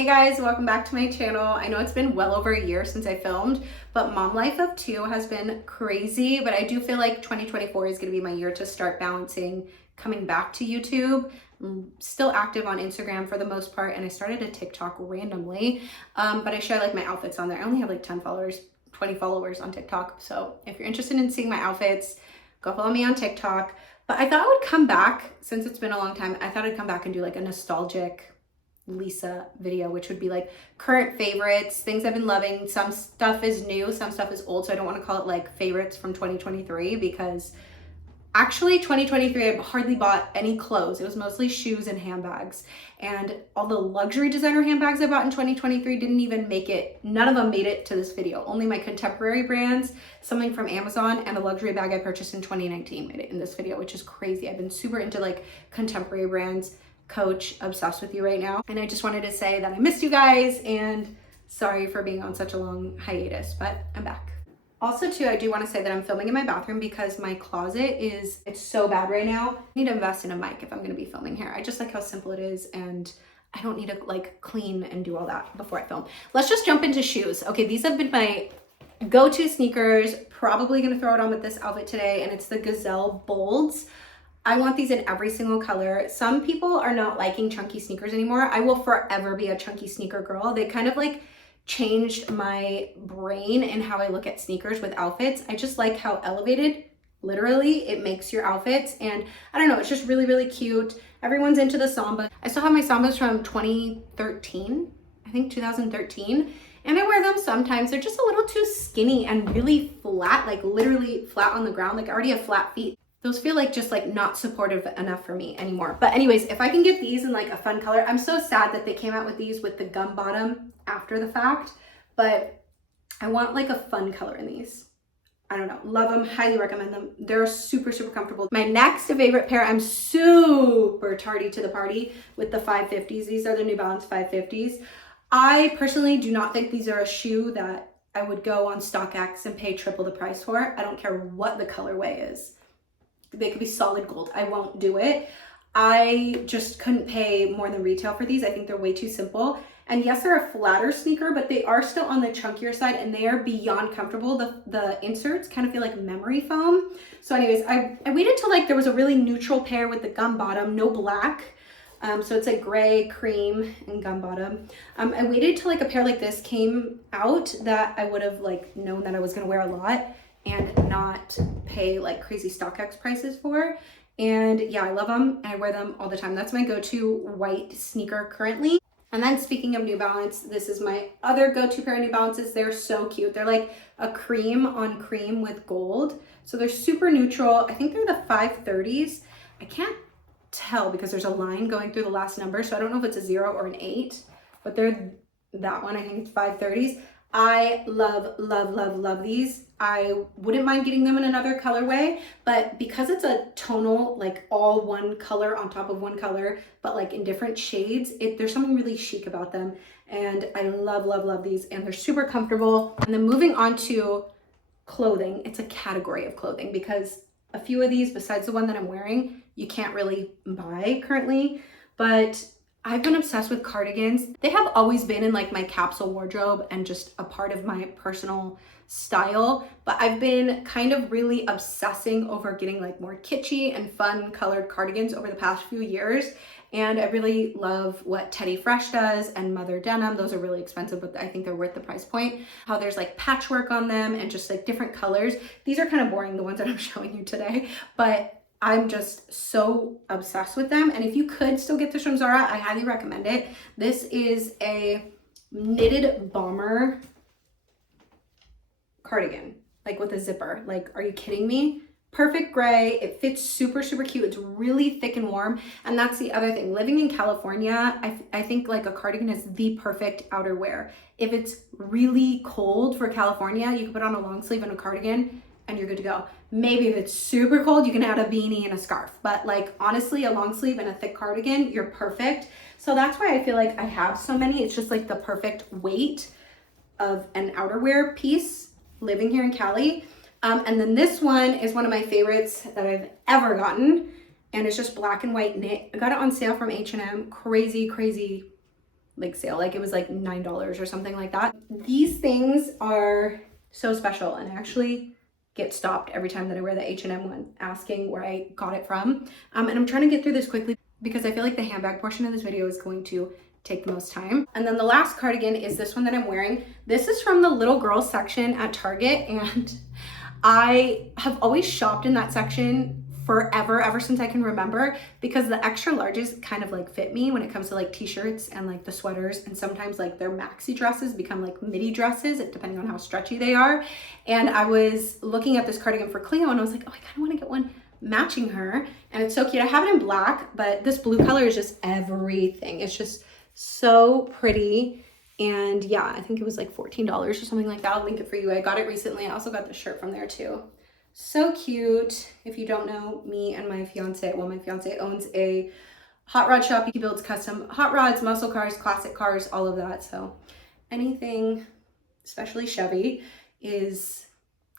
Hey guys, welcome back to my channel. I know it's been well over a year since I filmed, but mom life of two has been crazy, but I do feel like 2024 is going to be my year to start balancing coming back to YouTube. I'm still active on Instagram for the most part, and I started a TikTok randomly, but I share like my outfits on there. I only have like 10 followers, 20 followers on TikTok, so if you're interested in seeing my outfits, go follow me on TikTok. But I thought I would come back, since it's been a long time, I thought I'd come back and do like a nostalgic Lisa video, which would be like current favorites, things I've been loving. Some stuff is new, some stuff is old, so I don't want to call it like favorites from 2023 because actually 2023 I hardly bought any clothes. It was mostly shoes and handbags, and all the luxury designer handbags I bought in 2023 didn't even make it. None of them made it to this video. Only my contemporary brands, something from Amazon, and a luxury bag I purchased in 2019 made it in this video, which is crazy. I've been super into like contemporary brands. Coach, obsessed with you right now. And I just wanted to say that I missed you guys and sorry for being on such a long hiatus, but I'm back. Also too, I do want to say that I'm filming in my bathroom because my closet it's so bad right now. I need to invest in a mic if I'm going to be filming here. I just like how simple it is, and I don't need to like clean and do all that before I film. Let's just jump into shoes. Okay, these have been my go-to sneakers. Probably going to throw it on with this outfit today, and it's the Gazelle Bolds. I want these in every single color. Some people are not liking chunky sneakers anymore. I will forever be a chunky sneaker girl. They kind of like changed my brain and how I look at sneakers with outfits. I just like how elevated, literally, it makes your outfits. And I don't know, it's just really, really cute. Everyone's into the Samba. I still have my Sambas from 2013, I think 2013. And I wear them sometimes. They're just a little too skinny and really flat, like literally flat on the ground. Like I already have flat feet. Those feel like just like not supportive enough for me anymore. But anyways, if I can get these in like a fun color, I'm so sad that they came out with these with the gum bottom after the fact, but I want like a fun color in these. I don't know, love them, highly recommend them. They're super, super comfortable. My next favorite pair, I'm super tardy to the party with the 550s. These are the New Balance 550s. I personally do not think these are a shoe that I would go on StockX and pay triple the price for. I don't care what the colorway is. They could be solid gold. I won't do it. I just couldn't pay more than retail for these. I think they're way too simple. And yes, they're a flatter sneaker, but they are still on the chunkier side and they are beyond comfortable. The inserts kind of feel like memory foam. So anyways, I waited till like there was a really neutral pair with the gum bottom, no black. So it's like gray, cream, and gum bottom. I waited till like a pair like this came out that I would have like known that I was gonna wear a lot and not pay like crazy StockX prices for. And yeah, I love them and I wear them all the time. That's my go-to white sneaker currently. And then speaking of New Balance, this is my other go-to pair of New Balances. They're so cute. They're like a cream on cream with gold. So they're super neutral. I think they're the 530s. I can't tell because there's a line going through the last number. So I don't know if it's a 0 or an 8, but they're that one. I think it's 530s. I love, love, love, love these. I wouldn't mind getting them in another colorway, but because it's a tonal, like all one color on top of one color, but like in different shades, there's something really chic about them. And I love, love, love these, and they're super comfortable. And then moving on to clothing, it's a category of clothing because a few of these, besides the one that I'm wearing, you can't really buy currently, but I've been obsessed with cardigans. They have always been in like my capsule wardrobe and just a part of my personal style, but I've been kind of really obsessing over getting like more kitschy and fun colored cardigans over the past few years. And I really love what Teddy Fresh does and Mother Denim. Those are really expensive, but I think they're worth the price point. How there's like patchwork on them and just like different colors. These are kind of boring, the ones that I'm showing you today, but I'm just so obsessed with them. And if you could still get this from Zara, I highly recommend it. This is a knitted bomber cardigan, like with a zipper. Like, are you kidding me? Perfect gray. It fits super, super cute. It's really thick and warm. And that's the other thing. Living in California, I think like a cardigan is the perfect outerwear. If it's really cold for California, you can put on a long sleeve and a cardigan and you're good to go. Maybe if it's super cold, you can add a beanie and a scarf. But like honestly, a long sleeve and a thick cardigan, you're perfect. So that's why I feel like I have so many. It's just like the perfect weight of an outerwear piece living here in Cali. And then this one is one of my favorites that I've ever gotten. And it's just black and white knit. I got it on sale from H&M. Crazy, crazy like sale. Like it was like $9 or something like that. These things are so special, and I actually get stopped every time that I wear the H&M one asking where I got it from. And I'm trying to get through this quickly because I feel like the handbag portion of this video is going to take the most time. And then the last cardigan is this one that I'm wearing. This is from the little girl section at Target, and I have always shopped in that section forever, ever since I can remember, because the extra larges kind of like fit me when it comes to like t-shirts and like the sweaters, and sometimes like their maxi dresses become like midi dresses depending on how stretchy they are. And I was looking at this cardigan for Cleo and I was like, oh, I kind of want to get one matching her, and it's so cute. I have it in black, but this blue color is just everything. It's just so pretty. And yeah, I think it was like $14 or something like that. I'll link it for you. I got it recently. I also got the shirt from there too. So cute. If you don't know, me and my fiance, well, my fiance owns a hot rod shop. He builds custom hot rods, muscle cars, classic cars, all of that. So anything, especially Chevy, is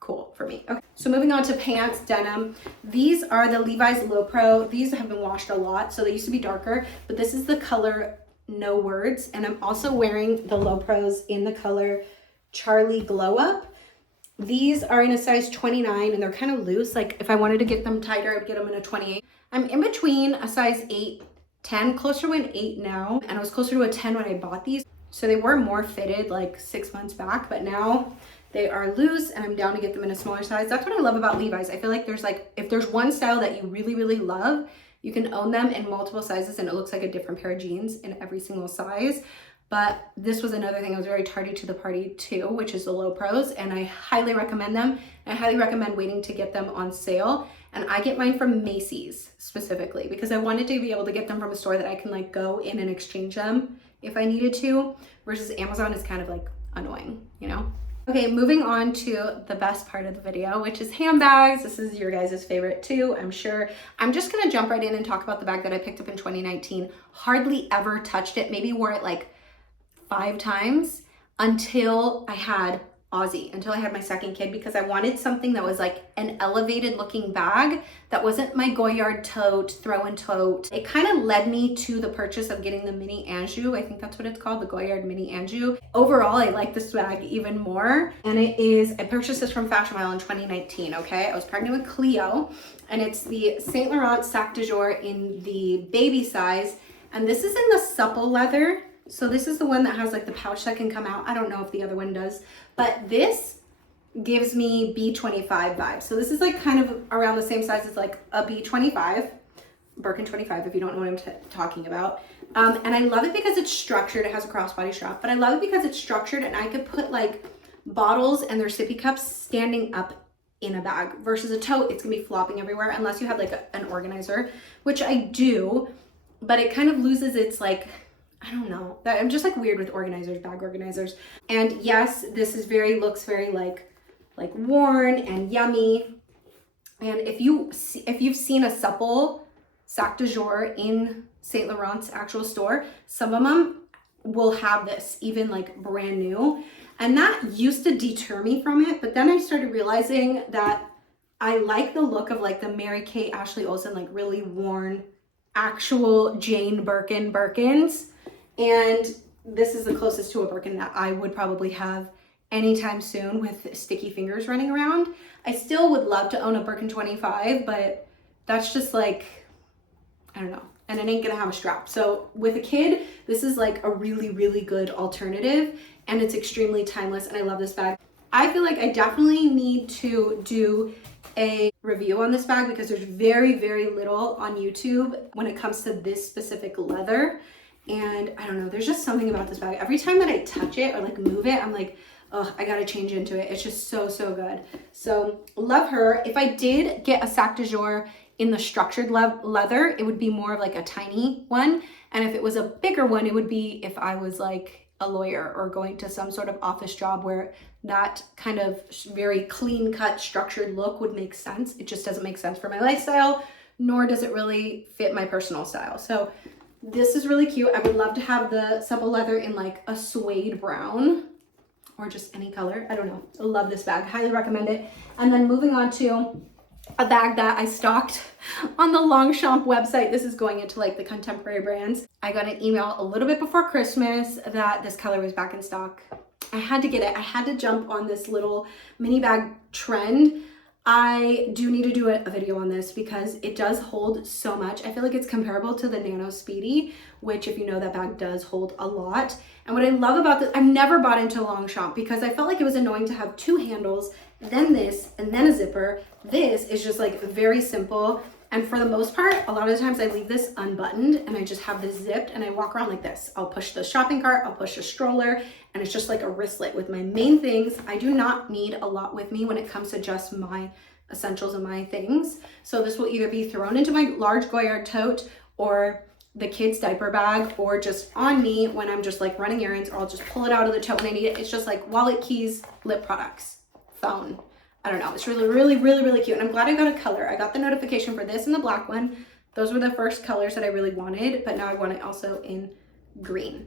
cool for me. Okay, so moving on to pants, denim. These are the Levi's Low Pro. These have been washed a lot, so they used to be darker, but this is the color No Words. And I'm also wearing the Low Pros in the color Charlie Glow Up. These are in a size 29 and they're kind of loose. Like if I wanted to get them tighter, I'd get them in a 28. I'm in between a size 8, 10, closer to an 8 now. And I was closer to a 10 when I bought these. So they were more fitted like 6 months back, but now they are loose and I'm down to get them in a smaller size. That's what I love about Levi's. I feel like there's like, if there's one style that you really, really love, you can own them in multiple sizes and it looks like a different pair of jeans in every single size. But this was another thing I was very tardy to the party too, which is the Low Pros, and I highly recommend them. I highly recommend waiting to get them on sale. And I get mine from Macy's specifically because I wanted to be able to get them from a store that I can like go in and exchange them if I needed to, versus Amazon is kind of like annoying, you know? Okay, moving on to the best part of the video, which is handbags. This is your guys' favorite too, I'm sure. I'm just gonna jump right in and talk about the bag that I picked up in 2019. Hardly ever touched it, maybe wore it like 5 times until I had Ozzy, until I had my second kid, because I wanted something that was like an elevated looking bag that wasn't my Goyard tote, throw and tote. It kind of led me to the purchase of getting the mini Anjou. I think that's what it's called, the Goyard mini Anjou. Overall, I like this bag even more. And it is, I purchased this from Fashion Mile in 2019, okay? I was pregnant with Cleo, and it's the Saint Laurent Sac de Jour in the baby size. And this is in the supple leather. So this is the one that has like the pouch that can come out. I don't know if the other one does, but this gives me B25 vibes. So this is like kind of around the same size as like a B25, Birkin 25, if you don't know what I'm talking about. And I love it because it's structured. It has a crossbody strap, but I love it because it's structured and I could put like bottles and their sippy cups standing up in a bag versus a tote. It's gonna be flopping everywhere unless you have like an organizer, which I do, but it kind of loses its like, I don't know, I'm just like weird with organizers, bag organizers. And yes, this is looks very like worn and yummy. And if you've seen a supple Sac de Jour in Saint Laurent's actual store, some of them will have this even like brand new. And that used to deter me from it. But then I started realizing that I like the look of like the Mary-Kate, Ashley Olsen, like really worn actual Jane Birkin Birkins. And this is the closest to a Birkin that I would probably have anytime soon with sticky fingers running around. I still would love to own a Birkin 25, but that's just like, I don't know. And it ain't gonna have a strap. So with a kid, this is like a really, really good alternative, and it's extremely timeless, and I love this bag. I feel like I definitely need to do a review on this bag because there's very, very little on YouTube when it comes to this specific leather. And I don't know, there's just something about this bag. Every time that I touch it or like move it, I'm like, oh, I gotta change into it. It's just so, so good. So love her. If I did get a Sac de Jour in the structured leather, it would be more of like a tiny one. And if it was a bigger one, it would be if I was like a lawyer or going to some sort of office job where that kind of very clean cut structured look would make sense. It just doesn't make sense for my lifestyle, nor does it really fit my personal style. So this is really cute. I would love to have the supple leather in like a suede brown or just any color. I don't know. I love this bag. Highly recommend it. And then moving on to a bag that I stocked on the Longchamp website. This is going into like the contemporary brands. I got an email a little bit before Christmas that this color was back in stock. I had to get it. I had to jump on this little mini bag trend. I do need to do a video on this because it does hold so much. I feel like it's comparable to the Nano Speedy, which, if you know, that bag does hold a lot. And what I love about this, I've never bought into Longchamp because I felt like it was annoying to have two handles, then this, and then a zipper. This is just like very simple. And for the most part, a lot of the times I leave this unbuttoned and I just have this zipped and I walk around like this. I'll push the shopping cart, I'll push a stroller, and it's just like a wristlet with my main things. I do not need a lot with me when it comes to just my essentials and my things. So this will either be thrown into my large Goyard tote or the kids' diaper bag, or just on me when I'm just like running errands, or I'll just pull it out of the tote when I need it. It's just like wallet, keys, lip products, phone. I don't know. It's really, really, really, really cute. And I'm glad I got a color. I got the notification for this and the black one. Those were the first colors that I really wanted, but now I want it also in green.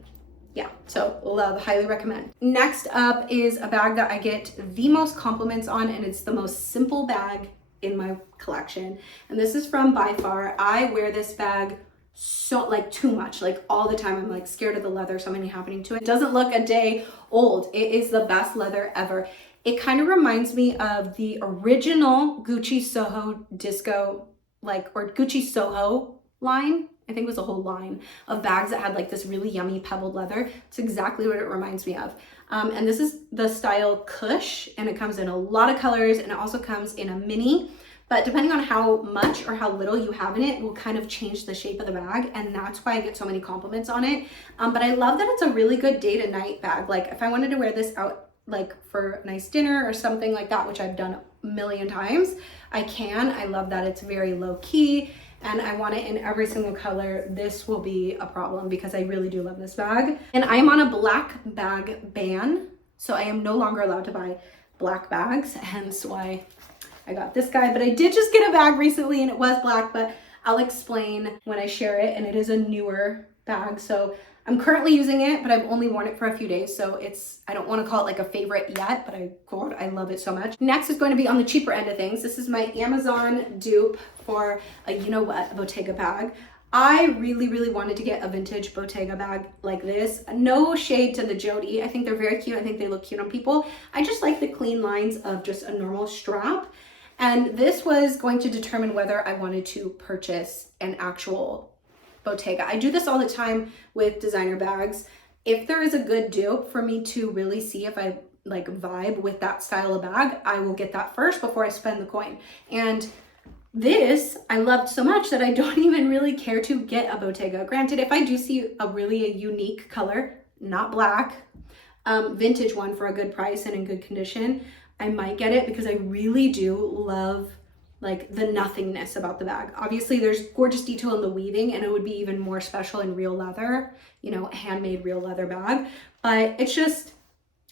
Yeah, so love, highly recommend. Next up is a bag that I get the most compliments on, and it's the most simple bag in my collection. And this is from By Far. I wear this bag so like too much, like all the time. I'm like scared of the leather, something happening to it. It doesn't look a day old. It is the best leather ever. It kind of reminds me of the original Gucci Soho Disco, or Gucci Soho line. I think it was a whole line of bags that had like this really yummy pebbled leather. It's exactly what it reminds me of. And this is the style Cush, and it comes in a lot of colors, and it also comes in a mini. But depending on how much or how little you have in it will kind of change the shape of the bag, and that's why I get so many compliments on it. But I love that it's a really good day to night bag. Like if I wanted to wear this out like for a nice dinner or something like that, which I've done a million times, I can. I love that it's very low key, and I want it in every single color. This will be a problem because I really do love this bag. And I am on a black bag ban, so I am no longer allowed to buy black bags, hence why I got this guy. But I did just get a bag recently and it was black, but I'll explain when I share it. And it is a newer bag, so I'm currently using it, but I've only worn it for a few days, so I don't want to call it like a favorite yet, but I love it so much. Next is going to be on the cheaper end of things. This is my Amazon dupe for a a Bottega bag. I really, really wanted to get a vintage Bottega bag like this. No shade to the Jody. I think they're very cute. I think they look cute on people. I just like the clean lines of just a normal strap. And this was going to determine whether I wanted to purchase an actual Bottega. I do this all the time with designer bags. If there is a good dupe for me to really see if I like vibe with that style of bag, I will get that first before I spend the coin. And this I loved so much that I don't even really care to get a Bottega. Granted, if I do see a unique color, not black, vintage one for a good price and in good condition, I might get it because I really do love like the nothingness about the bag. Obviously there's gorgeous detail in the weaving, and it would be even more special in real leather, handmade real leather bag. But it's just,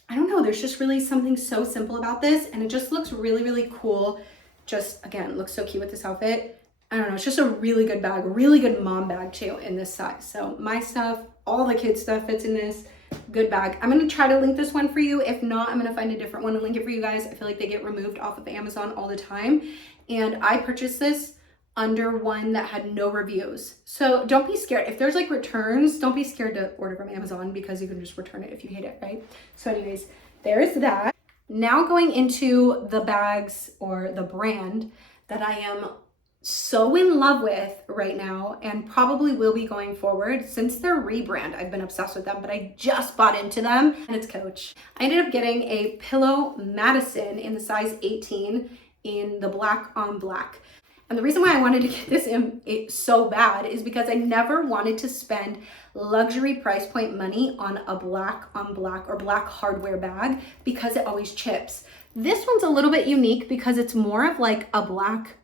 I don't know, there's just really something so simple about this, and it just looks really, really cool. Just, again, looks so cute with this outfit. I don't know, it's just a really good bag, a really good mom bag too in this size. So my stuff, all the kids stuff fits in this. Good bag. I'm going to try to link this one for you. If not, I'm going to find a different one and link it for you guys. I feel like they get removed off of Amazon all the time. And I purchased this under one that had no reviews. So don't be scared. If there's like returns, don't be scared to order from Amazon because you can just return it if you hate it, right? So anyways, there's that. Now going into the bags or the brand that I am so in love with right now, and probably will be going forward. Since their rebrand, I've been obsessed with them, but I just bought into them, and it's Coach. I ended up getting a pillow Madison in the size 18 in the black on black. And the reason why I wanted to get this in it so bad is because I never wanted to spend luxury price point money on a black on black or black hardware bag because it always chips. This one's a little bit unique because it's more of like a black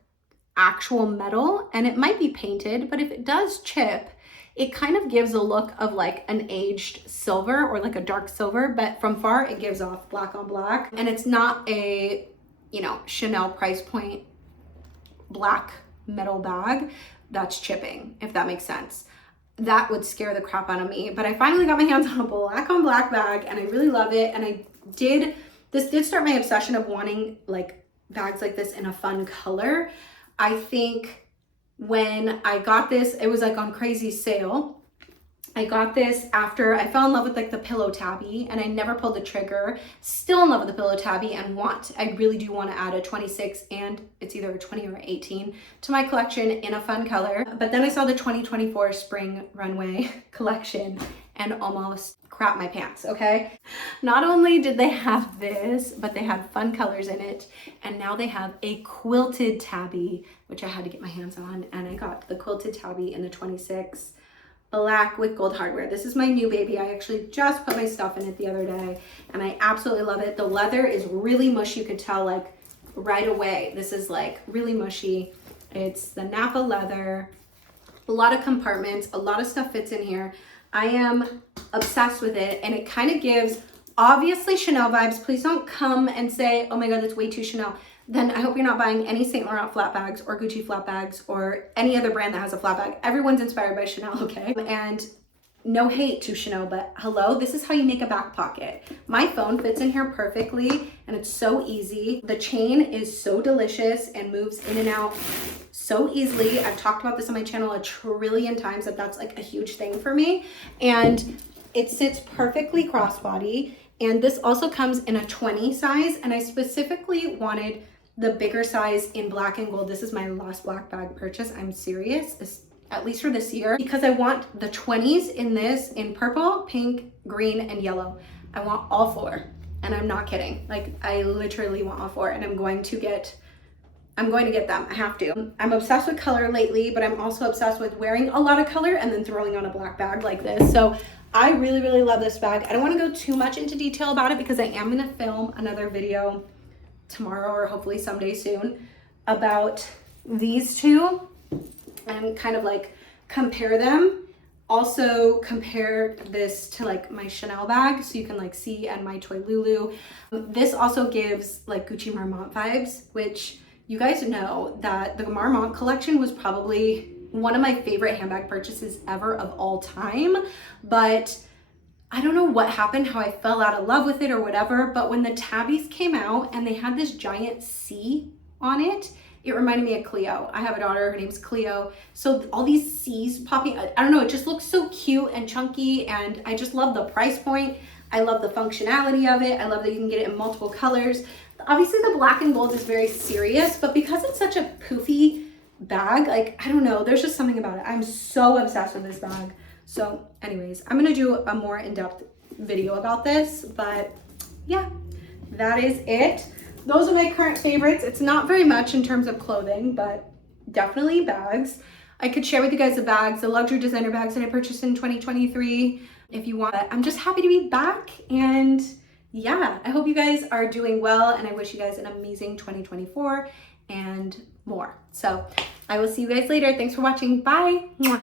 actual metal, and it might be painted, but if it does chip, it kind of gives a look of like an aged silver or like a dark silver, but from far it gives off black on black. And it's not a, Chanel price point black metal bag that's chipping, if that makes sense. That would scare the crap out of me. But I finally got my hands on a black on black bag, and I really love it. And this did start my obsession of wanting like bags like this in a fun color. I think when I got this, it was like on crazy sale. I got this after I fell in love with like the pillow tabby, and I never pulled the trigger. Still in love with the pillow tabby, and I really do want to add a 26, and it's either a 20 or 18 to my collection in a fun color. But then I saw the 2024 spring runway collection and almost crap my pants, okay? Not only did they have this, but they had fun colors in it, and now they have a quilted tabby, which I had to get my hands on, and I got the quilted tabby in the 26. Black with gold hardware. This is my new baby. I actually just put my stuff in it the other day, and I absolutely love it. The leather is really mushy. You could tell like right away. This is like really mushy. It's the Napa leather, a lot of compartments, a lot of stuff fits in here. I am obsessed with it, and it kind of gives obviously Chanel vibes. Please don't come and say, oh my God, that's way too Chanel. Then I hope you're not buying any Saint Laurent flat bags or Gucci flat bags or any other brand that has a flat bag. Everyone's inspired by Chanel, okay? And no hate to Chanel, but hello, this is how you make a back pocket. My phone fits in here perfectly, and it's so easy. The chain is so delicious and moves in and out so easily. I've talked about this on my channel a trillion times, that's like a huge thing for me. And it sits perfectly crossbody. And this also comes in a 20 size, and I specifically wanted the bigger size in black and gold. This is my last black bag purchase. I'm serious, at least for this year, because I want the 20s in this in purple, pink, green, and yellow. I want all four, and I'm not kidding. Like, I literally want all four, and I'm going to get them. I have to. I'm obsessed with color lately, but I'm also obsessed with wearing a lot of color and then throwing on a black bag like this. So I really, really love this bag. I don't want to go too much into detail about it because I am going to film another video tomorrow or hopefully someday soon about these two and kind of like compare them. Also compare this to like my Chanel bag so you can like see, and my Toy Lulu. This also gives like Gucci Marmont vibes, which you guys know that the Marmont collection was probably one of my favorite handbag purchases ever of all time. But I don't know what happened, how I fell out of love with it or whatever, but when the tabbies came out and they had this giant C on it, it reminded me of Cleo. I have a daughter, her name's Cleo. So all these C's popping, I don't know, it just looks so cute and chunky, and I just love the price point. I love the functionality of it. I love that you can get it in multiple colors. Obviously the black and gold is very serious, but because it's such a poofy bag, like, I don't know, there's just something about it. I'm so obsessed with this bag. So anyways, I'm gonna do a more in-depth video about this, but yeah, that is it. Those are my current favorites. It's not very much in terms of clothing, but definitely bags. I could share with you guys the bags, the luxury designer bags that I purchased in 2023 if you want. I'm just happy to be back, and yeah, I hope you guys are doing well, and I wish you guys an amazing 2024 and more. So I will see you guys later. Thanks for watching. Bye.